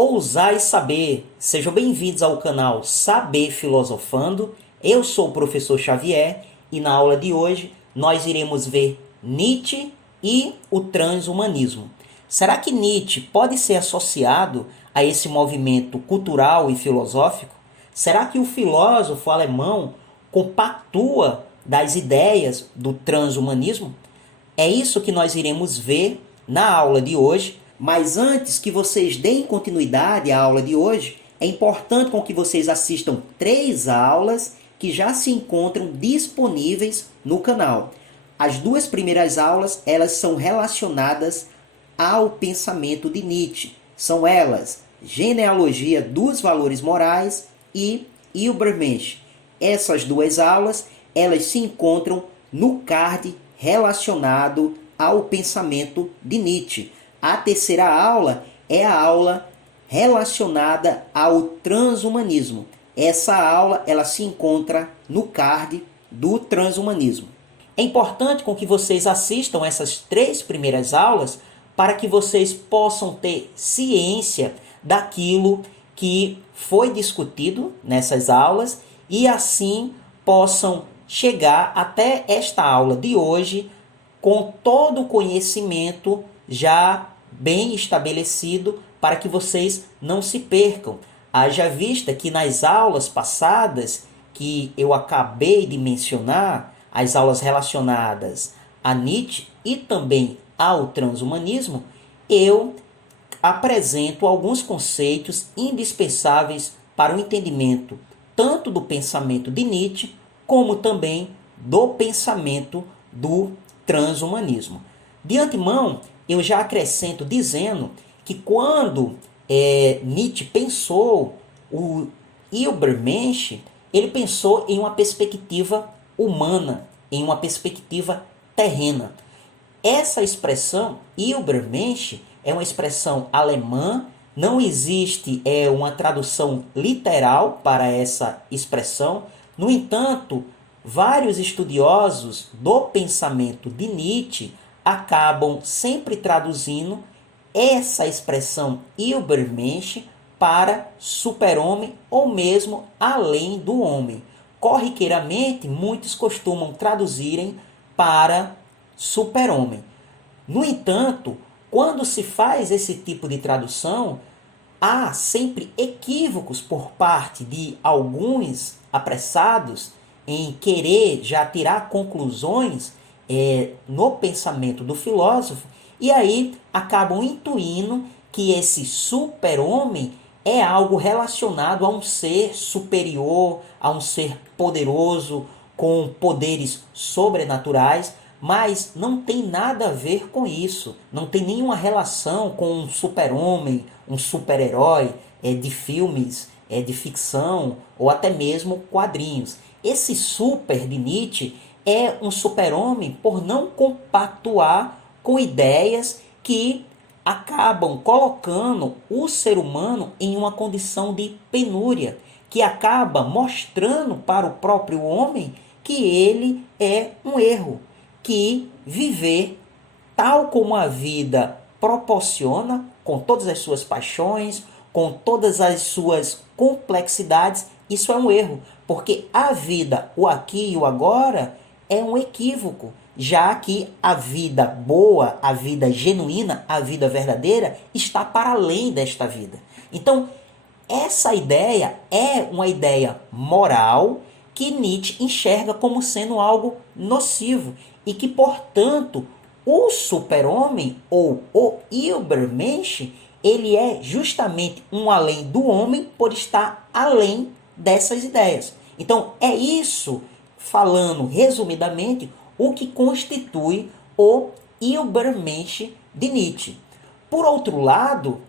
Ousar e saber. Sejam bem-vindos ao canal Saber Filosofando. Eu sou o professor Xavier e na aula de hoje nós iremos ver Nietzsche e o transhumanismo. Será que Nietzsche pode ser associado a esse movimento cultural e filosófico? Será que o filósofo alemão compactua das ideias do transhumanismo? É isso que nós iremos ver na aula de hoje. Mas antes que vocês deem continuidade à aula de hoje, é importante com que vocês assistam 3 aulas que já se encontram disponíveis no canal. As 2 primeiras aulas, elas são relacionadas ao pensamento de Nietzsche. São elas Genealogia dos Valores Morais e Übermensch. Essas 2 aulas, elas se encontram no card relacionado ao pensamento de Nietzsche. A terceira aula é a aula relacionada ao transhumanismo. Essa aula ela se encontra no card do transhumanismo. É importante com que vocês assistam essas 3 primeiras aulas para que vocês possam ter ciência daquilo que foi discutido nessas aulas e assim possam chegar até esta aula de hoje com todo o conhecimento já bem estabelecido para que vocês não se percam. Haja vista que nas aulas passadas que eu acabei de mencionar, as aulas relacionadas a Nietzsche e também ao transhumanismo, eu apresento alguns conceitos indispensáveis para o entendimento tanto do pensamento de Nietzsche como também do pensamento do transhumanismo. De antemão, eu já acrescento dizendo que quando Nietzsche pensou o Übermensch, ele pensou em uma perspectiva humana, em uma perspectiva terrena. Essa expressão Übermensch é uma expressão alemã, não existe uma tradução literal para essa expressão. No entanto, vários estudiosos do pensamento de Nietzsche acabam sempre traduzindo essa expressão Übermensch para super-homem ou mesmo além do homem. Corriqueiramente, muitos costumam traduzirem para super-homem. No entanto, quando se faz esse tipo de tradução, há sempre equívocos por parte de alguns apressados em querer já tirar conclusões no pensamento do filósofo, e aí acabam intuindo que esse super-homem é algo relacionado a um ser superior, a um ser poderoso, com poderes sobrenaturais, mas não tem nada a ver com isso, não tem nenhuma relação com um super-homem, um super-herói de filmes, de ficção ou até mesmo quadrinhos. Esse super de Nietzsche é um super-homem por não compactuar com ideias que acabam colocando o ser humano em uma condição de penúria, que acaba mostrando para o próprio homem que ele é um erro, que viver tal como a vida proporciona, com todas as suas paixões, com todas as suas complexidades, isso é um erro, porque a vida, o aqui e o agora, é um equívoco, já que a vida boa, a vida genuína, a vida verdadeira, está para além desta vida. Então, essa ideia é uma ideia moral que Nietzsche enxerga como sendo algo nocivo e que, portanto, o super-homem ou o Übermensch, ele é justamente um além do homem por estar além dessas ideias. Então, é isso, falando resumidamente, o que constitui o Übermensch de Nietzsche. Por outro lado,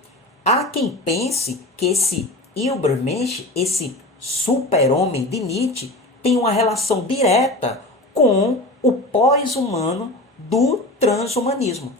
há quem pense que esse Übermensch, esse super-homem de Nietzsche, tem uma relação direta com o pós-humano do transhumanismo.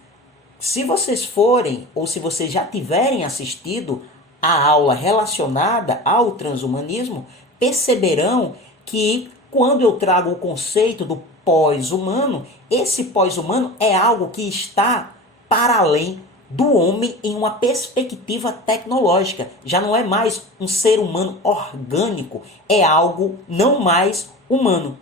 Se vocês forem, ou se vocês já tiverem assistido a aula relacionada ao transhumanismo, perceberão que quando eu trago o conceito do pós-humano, esse pós-humano é algo que está para além do homem em uma perspectiva tecnológica. Já não é mais um ser humano orgânico, é algo não mais humano.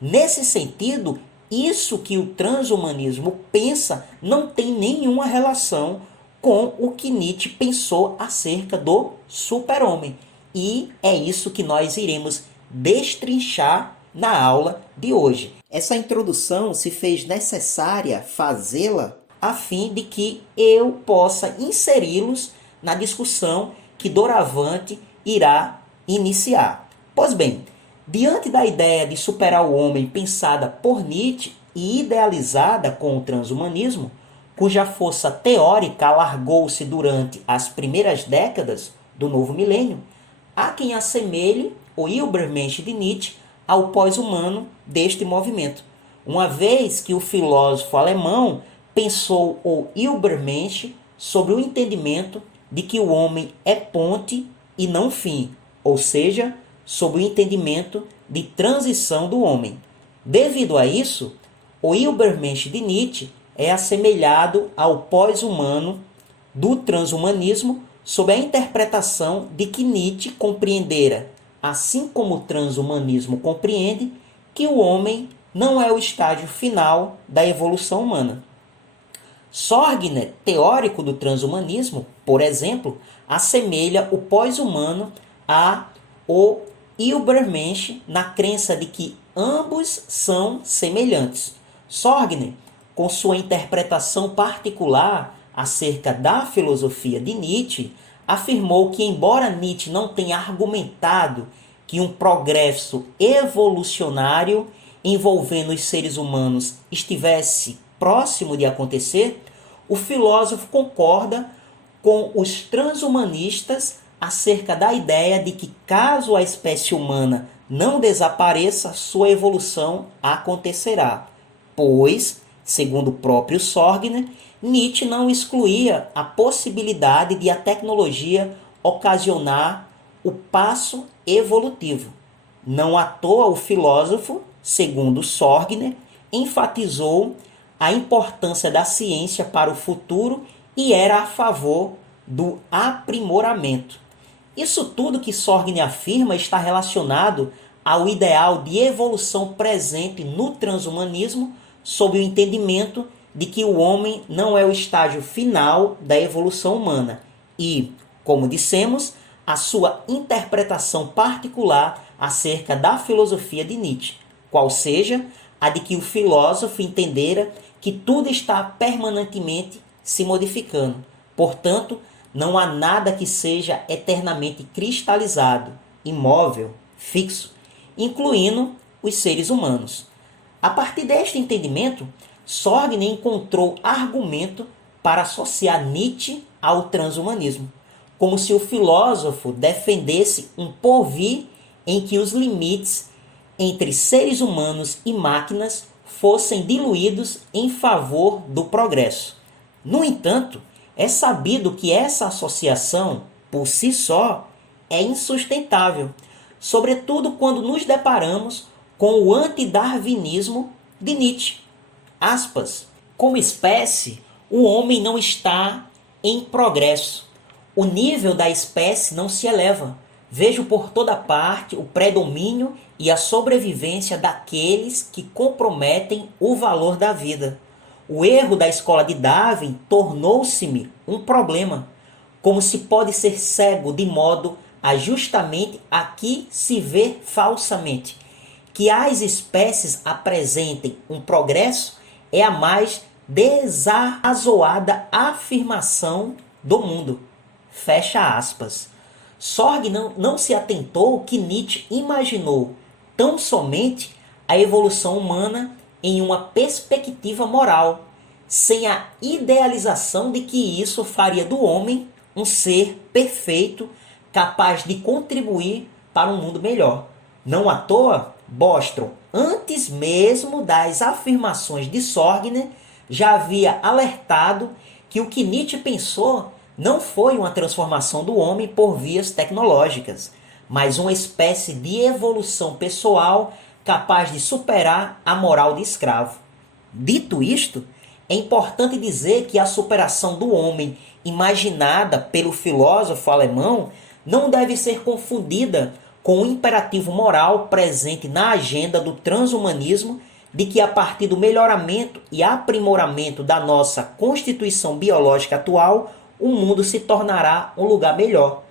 Nesse sentido, isso que o transhumanismo pensa não tem nenhuma relação com o que Nietzsche pensou acerca do super-homem. E é isso que nós iremos destrinchar na aula de hoje. Essa introdução se fez necessária fazê-la a fim de que eu possa inseri-los na discussão que doravante irá iniciar. Pois bem, diante da ideia de superar o homem pensada por Nietzsche e idealizada com o transhumanismo, cuja força teórica alargou-se durante as primeiras décadas do novo milênio, há quem assemelhe o Übermensch de Nietzsche ao pós-humano deste movimento, uma vez que o filósofo alemão pensou o Übermensch sobre o entendimento de que o homem é ponte e não fim, ou seja, sobre o entendimento de transição do homem. Devido a isso, o Übermensch de Nietzsche é assemelhado ao pós-humano do transhumanismo sob a interpretação de que Nietzsche compreendera, assim como o transhumanismo compreende, que o homem não é o estágio final da evolução humana. Sorgner, teórico do transhumanismo, por exemplo, assemelha o pós-humano a o Übermensch na crença de que ambos são semelhantes. Sorgner, com sua interpretação particular acerca da filosofia de Nietzsche, afirmou que, embora Nietzsche não tenha argumentado que um progresso evolucionário envolvendo os seres humanos estivesse próximo de acontecer, o filósofo concorda com os transhumanistas acerca da ideia de que, caso a espécie humana não desapareça, sua evolução acontecerá, pois, segundo o próprio Sorgner, Nietzsche não excluía a possibilidade de a tecnologia ocasionar o passo evolutivo. Não à toa o filósofo, segundo Sorgner, enfatizou a importância da ciência para o futuro e era a favor do aprimoramento. Isso tudo que Sorgner afirma está relacionado ao ideal de evolução presente no transhumanismo, sob o entendimento de que o homem não é o estágio final da evolução humana e, como dissemos, a sua interpretação particular acerca da filosofia de Nietzsche, qual seja a de que o filósofo entendera que tudo está permanentemente se modificando. Portanto, não há nada que seja eternamente cristalizado, imóvel, fixo, incluindo os seres humanos. A partir deste entendimento, Sorgner encontrou argumento para associar Nietzsche ao transhumanismo, como se o filósofo defendesse um porvir em que os limites entre seres humanos e máquinas fossem diluídos em favor do progresso. No entanto, é sabido que essa associação, por si só, é insustentável, sobretudo quando nos deparamos com o antidarwinismo de Nietzsche. Aspas, como espécie, o homem não está em progresso. O nível da espécie não se eleva. Vejo por toda parte o predomínio e a sobrevivência daqueles que comprometem o valor da vida. O erro da escola de Darwin tornou-se-me um problema. Como se pode ser cego de modo a justamente aqui se ver falsamente. Que as espécies apresentem um progresso é a mais desarrazoada afirmação do mundo. Fecha aspas. Sorgner não se atentou que Nietzsche imaginou tão somente a evolução humana em uma perspectiva moral, sem a idealização de que isso faria do homem um ser perfeito, capaz de contribuir para um mundo melhor. Não à toa, Bostrom, antes mesmo das afirmações de Sorgner, já havia alertado que o que Nietzsche pensou não foi uma transformação do homem por vias tecnológicas, mas uma espécie de evolução pessoal capaz de superar a moral de escravo. Dito isto, É importante dizer que a superação do homem imaginada pelo filósofo alemão não deve ser confundida com o imperativo moral presente na agenda do transhumanismo de que a partir do melhoramento e aprimoramento da nossa constituição biológica atual, o mundo se tornará um lugar melhor.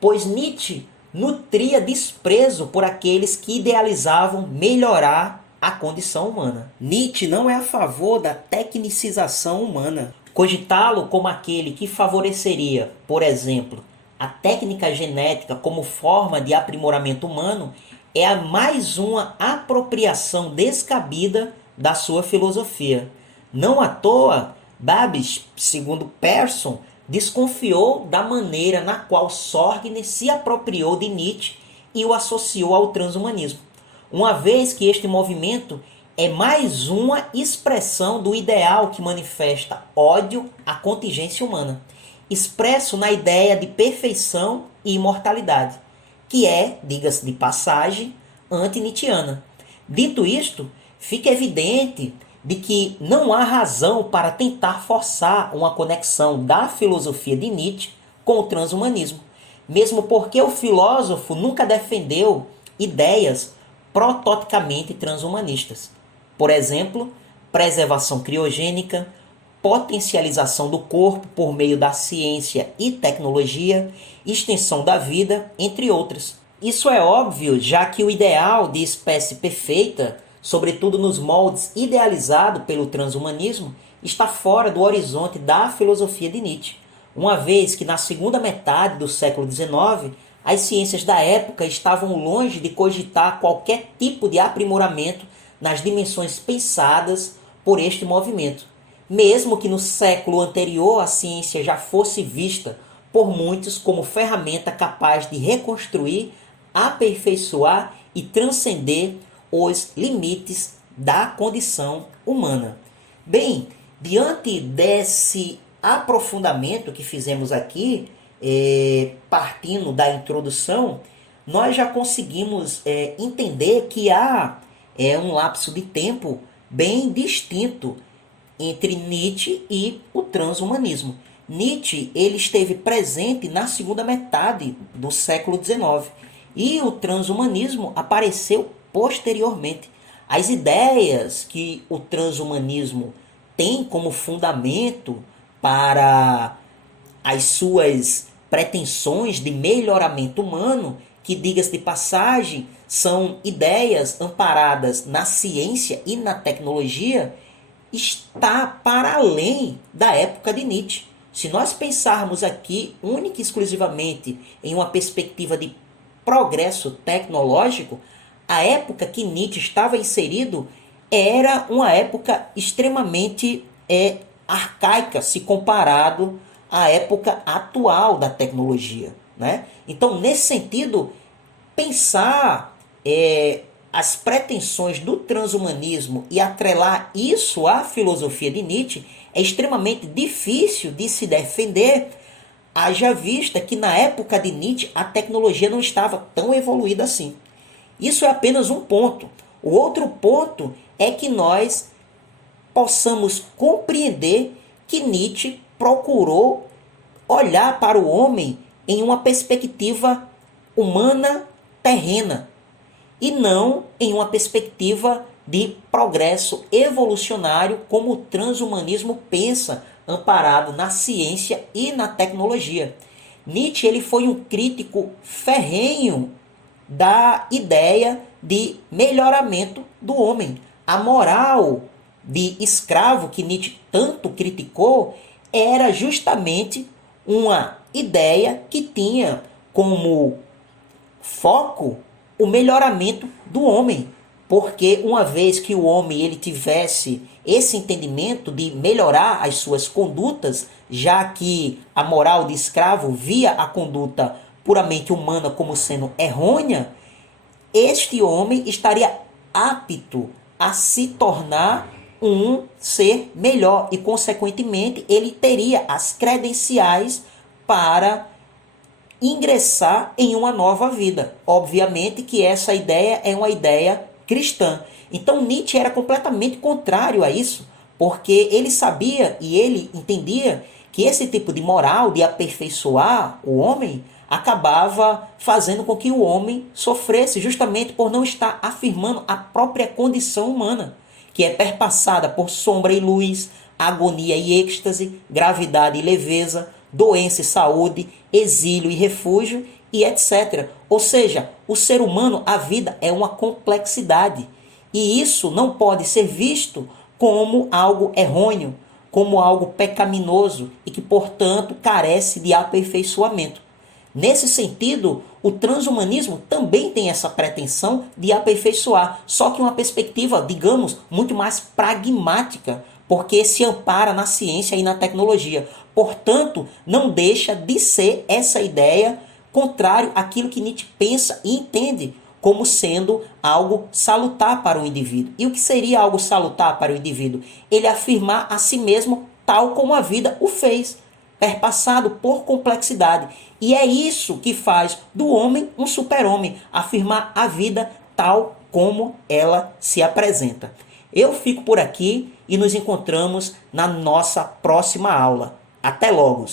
Pois Nietzsche nutria desprezo por aqueles que idealizavam melhorar a condição humana. Nietzsche não é a favor da tecnicização humana. Cogitá-lo como aquele que favoreceria, por exemplo, a técnica genética como forma de aprimoramento humano é a mais uma apropriação descabida da sua filosofia. Não à toa, Babbage, segundo Persson, desconfiou da maneira na qual Sorgen se apropriou de Nietzsche e o associou ao transhumanismo, uma vez que este movimento é mais uma expressão do ideal que manifesta ódio à contingência humana, expresso na ideia de perfeição e imortalidade, que é, diga-se de passagem, anti-nietzschiana. Dito isto, fica evidente de que não há razão para tentar forçar uma conexão da filosofia de Nietzsche com o transhumanismo, mesmo porque o filósofo nunca defendeu ideias prototipicamente transhumanistas. Por exemplo, preservação criogênica, potencialização do corpo por meio da ciência e tecnologia, extensão da vida, entre outras. Isso é óbvio, já que o ideal de espécie perfeita, sobretudo nos moldes idealizados pelo transhumanismo, está fora do horizonte da filosofia de Nietzsche, uma vez que na segunda metade do século XIX, as ciências da época estavam longe de cogitar qualquer tipo de aprimoramento nas dimensões pensadas por este movimento, mesmo que no século anterior a ciência já fosse vista por muitos como ferramenta capaz de reconstruir, aperfeiçoar e transcender os limites da condição humana. Bem, diante desse aprofundamento que fizemos aqui, partindo da introdução, nós já conseguimos entender que há um lapso de tempo bem distinto entre Nietzsche e o transhumanismo. Nietzsche ele esteve presente na segunda metade do século XIX e o transhumanismo apareceu posteriormente. As ideias que o transhumanismo tem como fundamento para as suas pretensões de melhoramento humano, que, diga-se de passagem, são ideias amparadas na ciência e na tecnologia, está para além da época de Nietzsche. Se nós pensarmos aqui única e exclusivamente em uma perspectiva de progresso tecnológico, a época que Nietzsche estava inserido era uma época extremamente arcaica se comparado à época atual da tecnologia, né? Então, nesse sentido, pensar as pretensões do transhumanismo e atrelar isso à filosofia de Nietzsche é extremamente difícil de se defender, haja vista que na época de Nietzsche a tecnologia não estava tão evoluída assim. Isso é apenas um ponto. O outro ponto é que nós possamos compreender que Nietzsche procurou olhar para o homem em uma perspectiva humana terrena e não em uma perspectiva de progresso evolucionário como o transhumanismo pensa, amparado na ciência e na tecnologia. Nietzsche ele foi um crítico ferrenho da ideia de melhoramento do homem. A moral de escravo que Nietzsche tanto criticou era justamente uma ideia que tinha como foco o melhoramento do homem, porque uma vez que o homem ele tivesse esse entendimento de melhorar as suas condutas, já que a moral de escravo via a conduta puramente humana como sendo errônea, este homem estaria apto a se tornar um ser melhor e, consequentemente, ele teria as credenciais para ingressar em uma nova vida. Obviamente que essa ideia é uma ideia cristã. Então Nietzsche era completamente contrário a isso, porque ele sabia e ele entendia que esse tipo de moral de aperfeiçoar o homem acabava fazendo com que o homem sofresse justamente por não estar afirmando a própria condição humana, que é perpassada por sombra e luz, agonia e êxtase, gravidade e leveza, doença e saúde, exílio e refúgio e etc. Ou seja, o ser humano, a vida é uma complexidade. E isso não pode ser visto como algo errôneo, como algo pecaminoso e que, portanto, carece de aperfeiçoamento. Nesse sentido, o transhumanismo também tem essa pretensão de aperfeiçoar, só que uma perspectiva, digamos, muito mais pragmática, porque se ampara na ciência e na tecnologia. Portanto, não deixa de ser essa ideia contrário àquilo que Nietzsche pensa e entende como sendo algo salutar para o indivíduo. E o que seria algo salutar para o indivíduo? Ele afirmar a si mesmo tal como a vida o fez, perpassado por complexidade. E é isso que faz do homem um super-homem, afirmar a vida tal como ela se apresenta. Eu fico por aqui e nos encontramos na nossa próxima aula. Até logo!